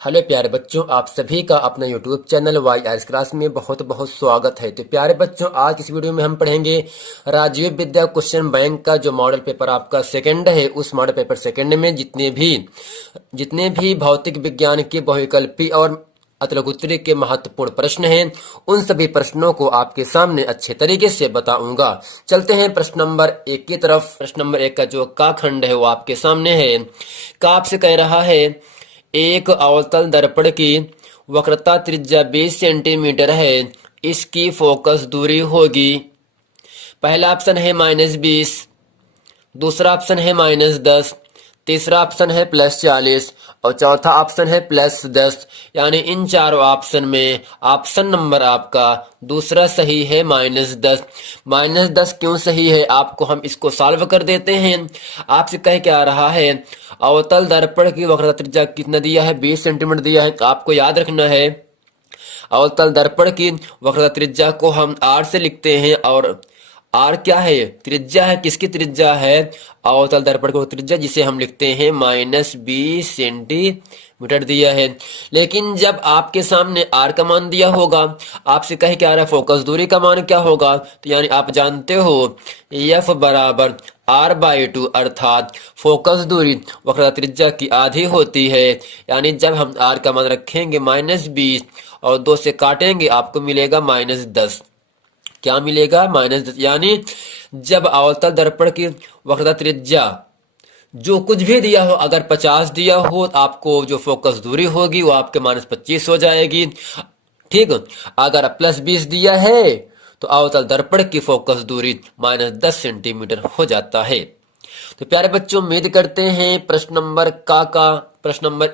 Hello प्यारे बच्चों, आप सभी का अपना YouTube channel Y R class में बहुत बहुत स्वागत है। तो प्यारे बच्चों, आज इस वीडियो में हम पढ़ेंगे राजीव विद्या क्वेश्चन बैंक का जो मॉडल पेपर आपका सेकंड है, उस मॉडल पेपर सेकंड में जितने भी भौतिक विज्ञान के बहुविकल्पी और अतलगुत्तरी के महत्वपूर्ण प्रश्न हैं, उन सभी प्रश्नों को आपके सामने अच्छे तरीके से बताऊंगा। चलते हैं प्रश्न नंबर 1 की तरफ। प्रश्न नंबर 1 का जो का खंड है वो आपके सामने है। का आपसे कह रहा है एक अवतल दर्पण की वक्रता त्रिज्या 20 सेंटीमीटर है, इसकी फोकस दूरी होगी। पहला ऑप्शन है -20, दूसरा ऑप्शन है -10, तीसरा ऑप्शन है +40 और चौथा ऑप्शन है +10। यानी इन चारों ऑप्शन में ऑप्शन नंबर आपका दूसरा सही है, -10। -10 क्यों सही है, आपको हम इसको सॉल्व कर देते हैं। आपसे कह क्या रहा है, अवतल दर्पण की वक्रता त्रिज्या कितना दिया है, 20 सेंटीमीटर दिया है। आपको याद रखना है अवतल दर्पण की वक्रता त्रिज्या को हम r से लिखते हैं, और आर क्या है, त्रिज्या है। किसकी त्रिज्या है, अवतल दर्पण की त्रिज्या, जिसे हम लिखते हैं -20 सेंटीमीटर दिया है। लेकिन जब आपके सामने आर का मान दिया होगा, आपसे कहे क्या रहा है फोकस दूरी का मान क्या होगा, तो यानी आप जानते हो F बराबर r/2, अर्थात फोकस दूरी वक्रता त्रिज्या की आधी होती है। यानी जब हम r का मान रखेंगे -20 और 2 से काटेंगे, आपको मिलेगा -10। क्या मिलेगा, -10। यानी जब अवतल दर्पण की वक्रता त्रिज्या जो कुछ भी दिया हो, अगर 50 दिया हो तो आपको जो फोकस दूरी होगी वो आपके -25 हो जाएगी। ठीक, अगर +20 दिया है तो अवतल दर्पण की फोकस दूरी -10 सेंटीमीटर हो जाता है। तो प्यारे बच्चों, उम्मीद करते हैं प्रश्न नंबर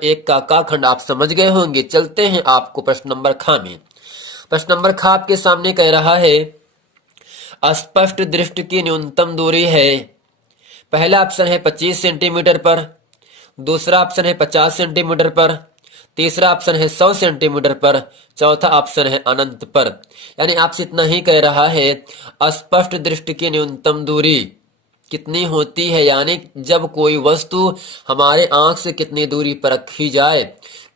1 का खंड आप समझ गए होंगे। चलते हैं आपको प्रश्न नंबर खा में। प्रश्न नंबर खा आपके सामने कह रहा है अस्पष्ट दृष्टि की न्यूनतम दूरी है। पहला ऑप्शन है 25 सेंटीमीटर पर, दूसरा ऑप्शन है 50 सेंटीमीटर पर, तीसरा ऑप्शन है 100 सेंटीमीटर पर, चौथा ऑप्शन है अनंत पर। यानी आपसे इतना ही कह रहा है अस्पष्ट दृष्टि की न्यूनतम दूरी कितनी होती है, यानी जब कोई वस्तु हमारे आंख से कितनी दूरी पर रखी जाए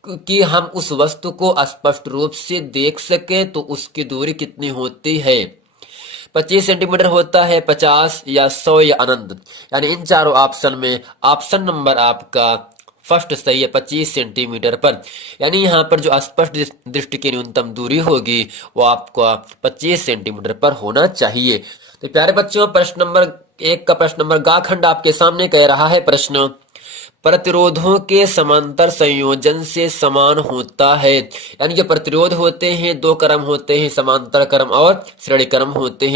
कि हम उस वस्तु को स्पष्ट रूप से देख सके, तो उसकी दूरी कितनी होती है। 25 सेंटीमीटर होता है, 50 या 100 या अनंत। यानी इन चारों ऑप्शन में ऑप्शन नंबर आपका फर्स्ट सही है, 25 सेंटीमीटर पर। यानी यहाँ पर जो स्पष्ट दृष्टि की न्यूनतम दूरी होगी वो आपका 25 सेंटीमीटर पर होना चाहिए। तो प्यारे बच्चों, प्रश्न नंबर 1 का प्रश्न नंबर गा खंड आपके सामने कह रहा है प्रश्न प्रतिरोधों के समांतर संयोजन से समान होता है। यानी जो प्रतिरोध होते हैं, 2 क्रम होते हैं, समांतर क्रम और श्रेणी क्रम होते हैं।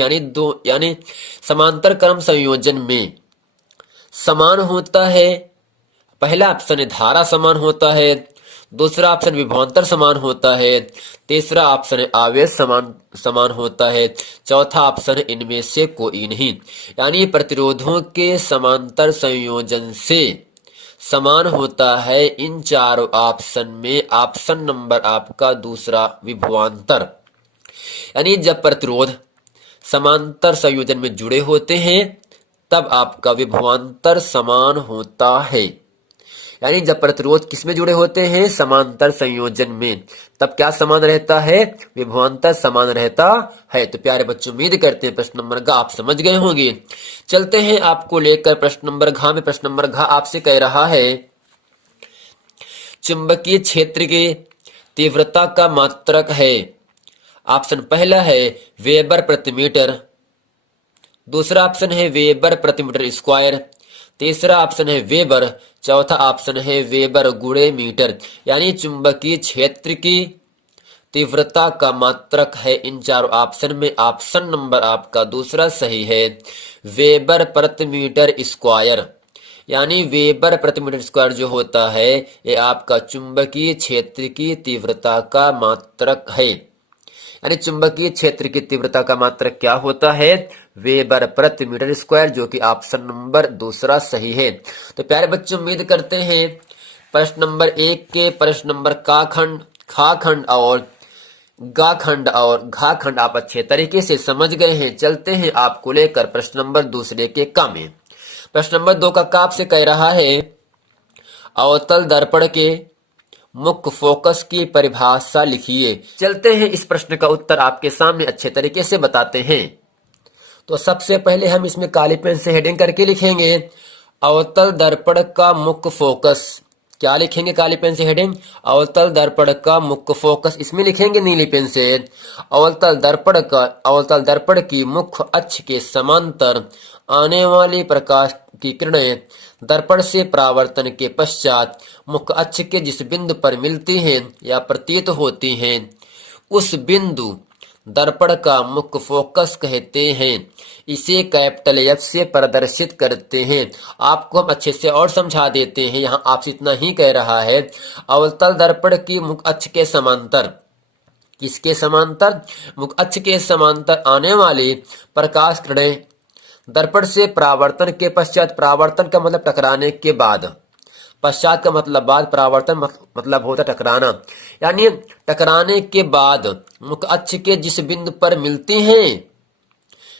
यानी समांतर क्रम संयोजन में समान होता है। पहला ऑप्शन है धारा समान होता है, दूसरा ऑप्शन विभवांतर समान होता है, तीसरा ऑप्शन है आवेश समान होता है, चौथा ऑप्शन है इनमें से कोई नहीं। यानी प्रतिरोधों के समांतर संयोजन से समान होता है इन चारों ऑप्शन में ऑप्शन नंबर आपका दूसरा विभवांतर। यानी जब प्रतिरोध समांतर संयोजन में जुड़े होते हैं तब आपका विभवांतर समान होता है। यानी जब प्रतिरोध किसमें जुड़े होते हैं, समांतर संयोजन में, तब क्या समान रहता है, विभवांतर समान रहता है। तो प्यारे बच्चों, उम्मीद करते हैं प्रश्न नंबर घ आप समझ गए होंगे। चलते हैं आपको लेकर प्रश्न नंबर घ में। प्रश्न नंबर घ आपसे कह रहा है चुंबकीय क्षेत्र की तीव्रता का मात्रक है। ऑप्शन पहला है वेबर प्रति मीटर, दूसरा ऑप्शन है वेबर प्रति मीटर स्क्वायर, तीसरा ऑप्शन है वेबर, चौथा ऑप्शन है वेबर गुणे मीटर। यानी चुंबकीय क्षेत्र की तीव्रता का मात्रक है इन चारों ऑप्शन में ऑप्शन नंबर आपका दूसरा सही है, वेबर प्रति मीटर स्क्वायर। यानी वेबर प्रति मीटर स्क्वायर जो होता है ये आपका चुंबकीय क्षेत्र की तीव्रता का मात्रक है। यानी चुंबकीय क्षेत्र की तीव्रता का मात्रक क्या होता है, वेबर प्रति मीटर स्क्वायर, जो कि ऑप्शन नंबर दूसरा सही है। तो प्यारे बच्चों, उम्मीद करते हैं प्रश्न नंबर 1 के प्रश्न नंबर का खंड, खा खंड और गा खंड और घा खंड आप अच्छे तरीके से समझ गए हैं। चलते हैं आपको लेकर प्रश्न नंबर दूसरे के का में। प्रश्न नंबर 2 का आपसे कह रहा है अवतल दर्पण के मुख्य फोकस की परिभाषा लिखिए। चलते हैं इस प्रश्न का उत्तर आपके सामने अच्छे तरीके से बताते हैं। तो सबसे पहले हम इसमें काली पेन से हेडिंग करके लिखेंगे अवतल दर्पण का मुख्य फोकस। क्या लिखेंगे काली पेन से हेडिंग? अवतल दर्पण का मुख्य फोकस। इसमें लिखेंगे नीली पेन से अवतल दर्पण की मुख्य अक्ष के समांतर आने वाली प्रकाश की किरणें दर्पण से परावर्तन के पश्चात मुख्य अक्ष के जिस बिंदु पर मिलती हैं या प्रतीत होती हैं उस बिंदु दर्पण का मुख्य फोकस कहते हैं। इसे कैपिटल एफ से प्रदर्शित करते हैं। आपको हम अच्छे से और समझा देते हैं। यहाँ आपसे इतना ही कह रहा है अवतल दर्पण की मुख्य अक्ष के समांतर, किसके समांतर? मुख्य अक्ष के समांतर आने वाली प्रकाश किरणें दर्पण से परावर्तन के पश्चात, परावर्तन का मतलब टकराने के बाद, पश्चात का मतलब बाद, परावर्तन मतलब होता टकराना, यानी टकराने के बाद मुख्य अक्ष के जिस बिंदु पर मिलती हैं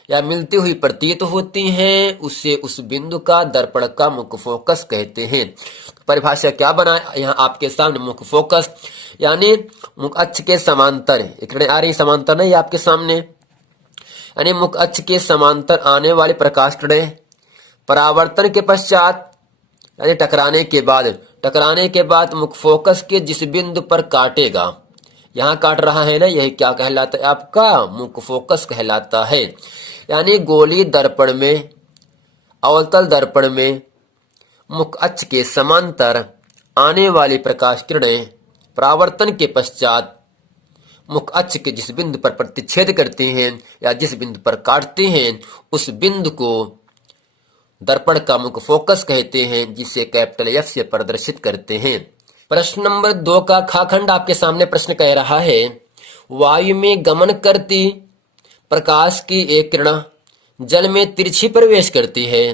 या मिलती हुई प्रतीत होती हैं उसे उस बिंदु का दर्पण का मुख्य फोकस कहते हैं। परिभाषा क्या बना यहाँ आपके सामने? मुख्य फोकस यानी मुख्य अक्ष के समांतर, किरणें आ रही समांतर नहीं आपके सामने, यानी मुख्य अक्ष के समांतर आने वाली प्रकाश किरणें परावर्तन के पश्चात यानी टकराने के बाद मुख्य फोकस के जिस बिंदु पर काटेगा, यहाँ काट रहा है ना, यही क्या कहलाता है? आपका मुख्य फोकस कहलाता है। यानी गोलीय दर्पण में, अवतल दर्पण में मुख्य अक्ष के समांतर आने वाली प्रकाश किरणें परावर्तन के पश्चात मुख्य अक्ष के जिस बिंदु पर प्रतिच्छेद करती हैं या जिस बिंदु पर काटती हैं उस बिंदु को दर्पण का मुख्य फोकस कहते हैं, जिसे कैपिटल एफ से प्रदर्शित करते हैं। प्रश्न नंबर 2 का खा खंड आपके सामने प्रश्न कह रहा है वायु में गमन करती प्रकाश की एक किरण जल में तिरछी प्रवेश करती है।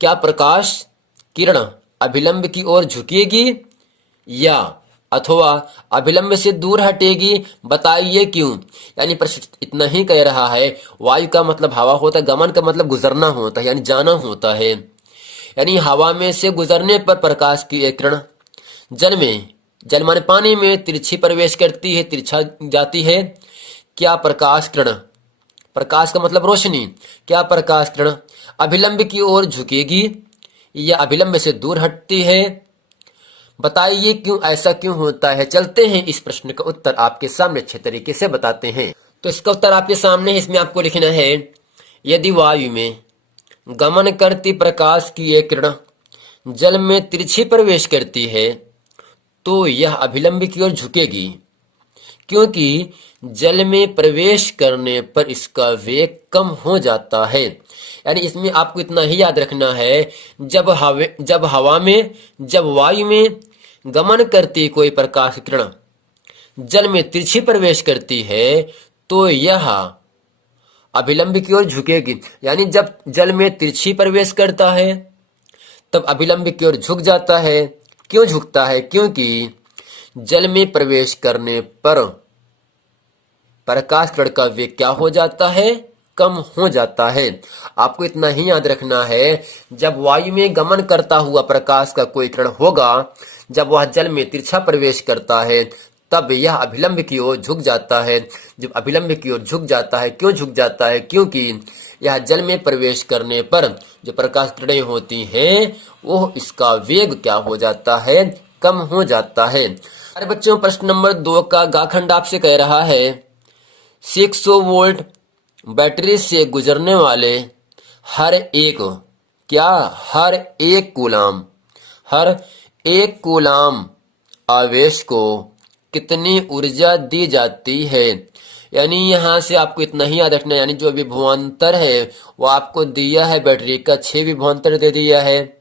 क्या प्रकाश किरण अभिलंब की ओर झुकेगी या अथवा अभिलंब से दूर हटेगी? बताइए क्यों। यानी प्रश्न इतना ही कह रहा है वायु का मतलब हवा होता है, गमन का मतलब गुजरना होता है यानी जाना होता है। यानी हवा में से गुजरने पर प्रकाश की एक किरण जल माने पानी में तिरछी प्रवेश करती है, तिरछा जाती है। क्या प्रकाश किरण, प्रकाश का मतलब रोशनी, क्या प्रकाश किरण अभिलंब की ओर झुकेगी या अभिलंब से दूर हटती है? बताइए क्यों, ऐसा क्यों होता है। चलते हैं इस प्रश्न का उत्तर आपके सामने अच्छे तरीके से बताते हैं। तो इसका उत्तर आपके सामने है। इसमें आपको लिखना है यदि वायु में गमन करती प्रकाश की एक किरण जल में तिरछी प्रवेश करती है तो यह अभिलंब की ओर झुकेगी, क्योंकि जल में प्रवेश करने पर इसका वेग कम हो जाता है। यानी इसमें आपको इतना ही याद रखना है जब वायु में गमन करती कोई प्रकाश किरण जल में तिरछी प्रवेश करती है तो यह अभिलंब की ओर झुकेगी। यानी जब जल में तिरछी प्रवेश करता है तब अभिलंब की ओर झुक जाता है। क्यों झुकता है? क्योंकि जल में प्रवेश करने पर प्रकाश किरण का वेग क्या हो जाता है? कम हो जाता है। आपको इतना ही याद रखना है जब वायु में गमन करता हुआ प्रकाश का कोई किरण होगा, जब वह जल में तिरछा प्रवेश करता है तब यह अभिलंब की ओर झुक जाता है। जब अभिलंब की ओर झुक जाता है, क्यों झुक जाता है? क्योंकि यह जल में प्रवेश करने पर जो प्रकाश किरणें होती हैं वो इसका वेग क्या हो जाता है? कम हो जाता है। अरे बच्चों, प्रश्न नंबर 2 का गा खंड आपसे कह रहा है 600 वोल्ट बैटरी से गुजरने वाले हर एक कूलाम आवेश को कितनी ऊर्जा दी जाती है? यानी यहाँ से आपको इतना ही याद रखना, यानी जो विभवांतर है वो आपको दिया है, बैटरी का 6 विभवांतर दे दिया है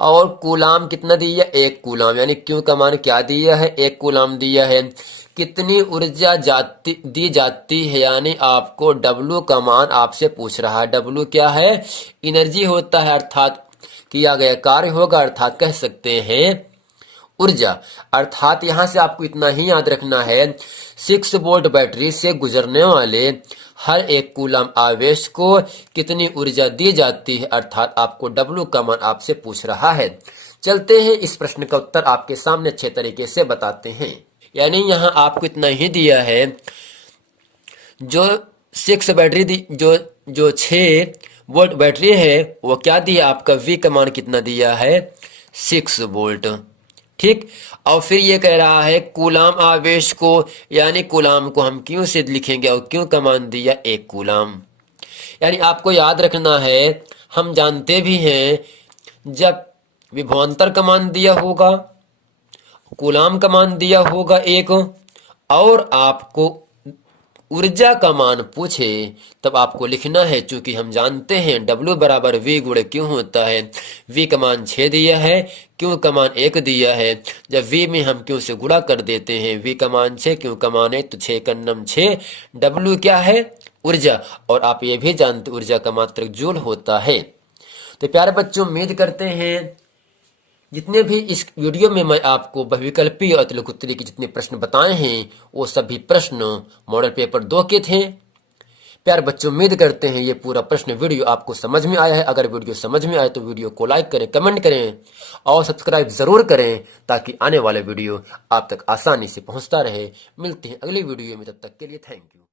और कूलाम कितना दिया? 1 कूलाम। यानी क्यू का मान क्या दिया है? 1 कूलाम दिया है। कितनी ऊर्जा दी जाती है, यानी आपको W का मान आपसे पूछ रहा है। W क्या है? एनर्जी होता है, अर्थात किया गया कार्य होगा, अर्थात कह सकते हैं ऊर्जा। अर्थात यहां से आपको इतना ही याद रखना है 6 वोल्ट बैटरी से गुजरने वाले हर 1 कूलाम आवेश को कितनी ऊर्जा दी जाती है, अर्थात आपको W का मान आपसे पूछ रहा है। चलते हैं इस प्रश्न का उत्तर आपके सामने अच्छे तरीके से बताते हैं। यानी यहाँ आपको इतना ही दिया है, जो 6 बैटरी जो जो 6 वोल्ट बैटरी है वो क्या दिया आपका, V का मान कितना दिया है, 6 वोल्ट। ठीक, और फिर ये कह रहा है कूलाम आवेश को, यानी कूलाम को हम क्यों से लिखेंगे, और क्यों का मान दिया 1 कूलाम। यानी आपको याद रखना है, हम जानते भी हैं जब विभवांतर का मान दिया होगा, कूलाम का मान दिया होगा 1, और आपको ऊर्जा का मान पूछे तब आपको लिखना है, चूंकि हम जानते हैं W बराबर V गुणे क्यों होता है। V का मान 6 दिया है, क्यों का मान 1 दिया है। जब V में हम क्यों से गुणा कर देते हैं, V का मान 6, क्यों का मान 1, तो 6 का नम 6। W क्या है, ऊर्जा, और आप ये भी जानते ऊर्जा का मात्रक जूल होता है। तो प्यारे बच्चों, उम्मीद करते हैं जितने भी इस वीडियो में मैं आपको बहुविकल्पी और तिलकुत्तरी के जितने प्रश्न बताए हैं वो सभी प्रश्न मॉडल पेपर 2 के थे। प्यारे बच्चों, उम्मीद करते हैं ये पूरा प्रश्न वीडियो आपको समझ में आया है। अगर वीडियो समझ में आए तो वीडियो को लाइक करें, कमेंट करें और सब्सक्राइब जरूर करें, ताकि आने वाले वीडियो आप तक आसानी से पहुंचता रहे। मिलते हैं अगली वीडियो में, तब तक के लिए थैंक यू।